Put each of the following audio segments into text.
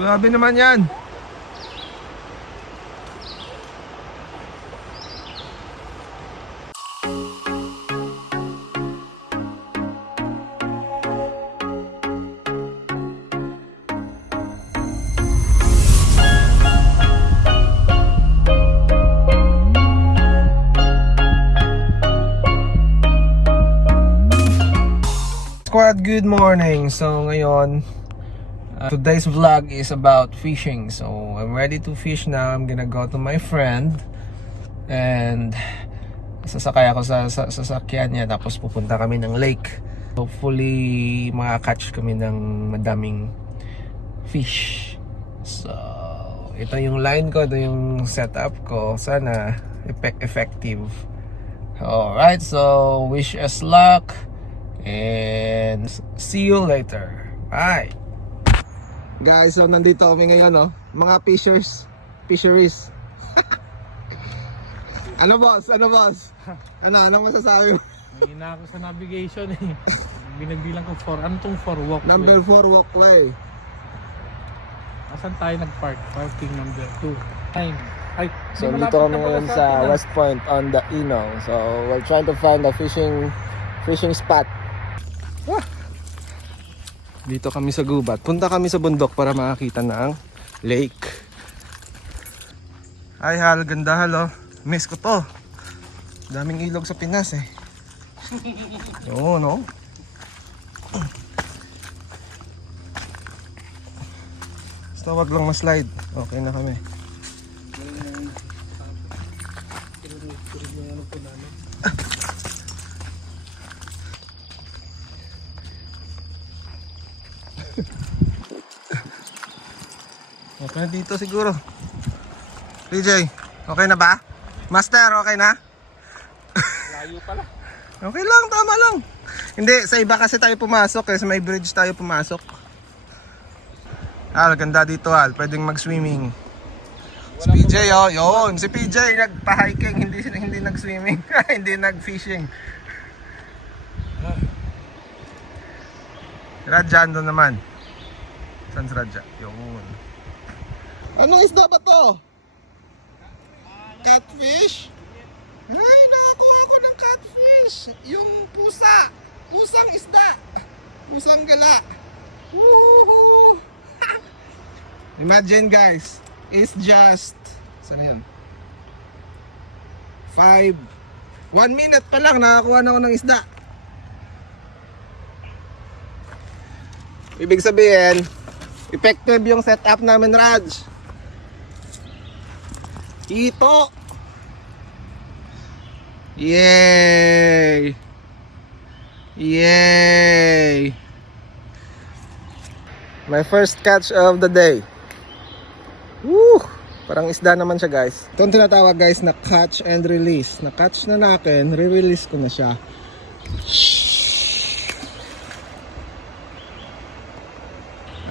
Grabe naman yan. Squad, good morning. So ngayon, today's vlog is about fishing. So I'm ready to fish now. I'm gonna go to my friend and sasakay ako sa sasakyan niya, tapos pupunta kami ng lake. Hopefully makakatch kami ng madaming fish. So ito yung line ko, ito yung setup ko. Sana effective. Alright, so wish us luck and see you later. Bye. Guys, so nandito kami ngayon, no? Mga fisheries. Ano boss? Ano masasabi mo? Hindi na ako sa navigation eh. Binagbilang ko 4. Ano tong 4 walkway? Number 4 walkway. Asan tayo nag-park? Parking number 2. Ay, So dito kami ngayon sa West Point on the Inong. So we're trying to find a fishing spot. Dito kami sa gubat. Punta kami sa bundok para makakita ng lake. Ay hal, ganda halo. Miss ko to. Daming ilog sa Pinas eh. Oo, no? Basta wag lang ma-slide. Okay na kami. Okay na dito siguro. DJ, okay na ba? Master, okay na? layo pala. Okay lang, tama lang. Hindi, sa iba kasi tayo pumasok eh. Sa may bridge tayo pumasok. Al, ganda dito Al. Pwedeng mag-swimming. Si PJ, oh, yun. Si PJ nagpa-hiking, hindi nag-swimming. Hindi nag-fishing. Radya, doon naman. Saan si Radya? Yun. Anong isda ba to? Catfish? Ay, nakakuha ko ng catfish. Yung pusa. Pusang isda. Pusang gala. Woohoo! Imagine guys, it's just, saan yun? 1 minute pa lang nakakuha na ako ng isda. Ibig sabihin, effective yung setup namin, Raj. Ito. Yay! Yay! My first catch of the day. Woo! Parang isda naman siya guys. Ito ang tinatawag guys na catch and release. Na-catch na natin, re-release ko na siya.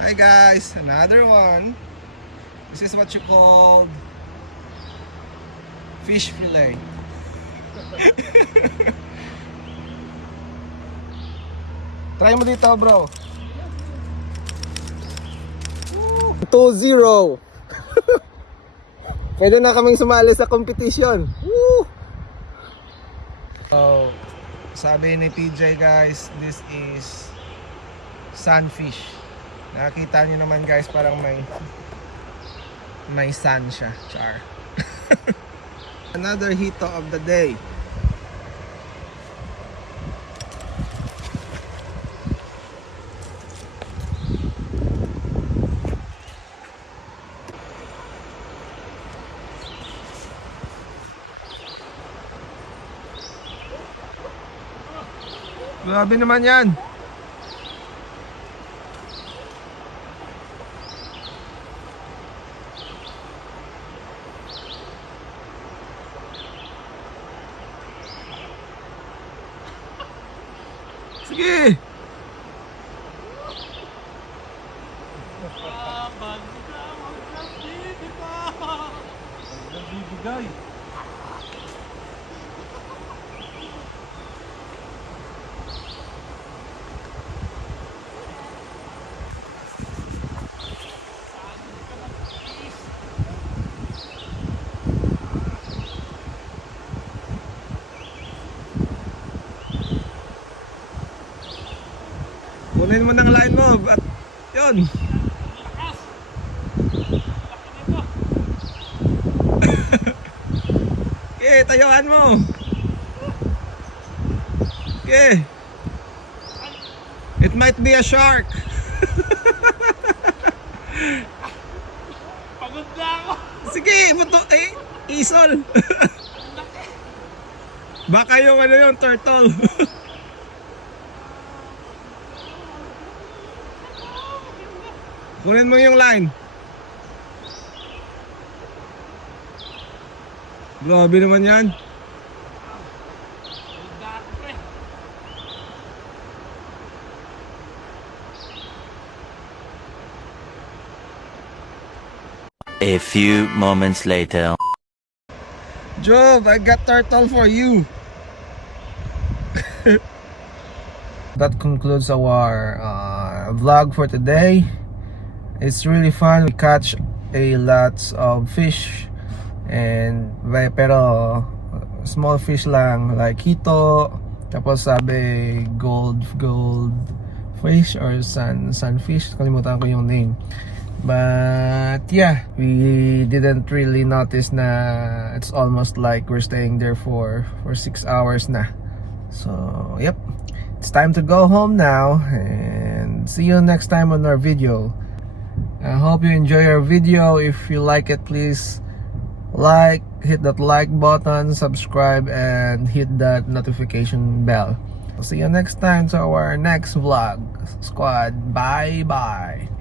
Hi guys, another one. This is what you call fish fillet. Try mo dito bro. 2-0. Pwede na kaming sumali sa competition. Woo! So, sabi ni PJ guys, this is sunfish. Nakakita nyo naman guys, parang may sun siya. Char. Another hito of the day. Grabe naman yan. Sige. Nagbibigay. Kunin mo ng line mo at yun. Okay, tayuan mo. Okay. It might be a shark. Pagod na ako. Sige, buto ay isol. Baka yung ano yung turtle. Kunin mo yung line. Grabe naman yan. A few moments later. Job, I got turtle for you. That concludes our vlog for today. It's really fun. We catch a lots of fish and pero small fish lang like hito, tapos sabi gold fish or sunfish, kalimutan ko yung name. But yeah, we didn't really notice na it's almost like we're staying there for 6 hours na. So yep, it's time to go home now and see you next time on our video. I hope you enjoy our video. If you like it, please hit that like button, subscribe, and hit that notification bell. See you next time to our next vlog. Squad, bye bye.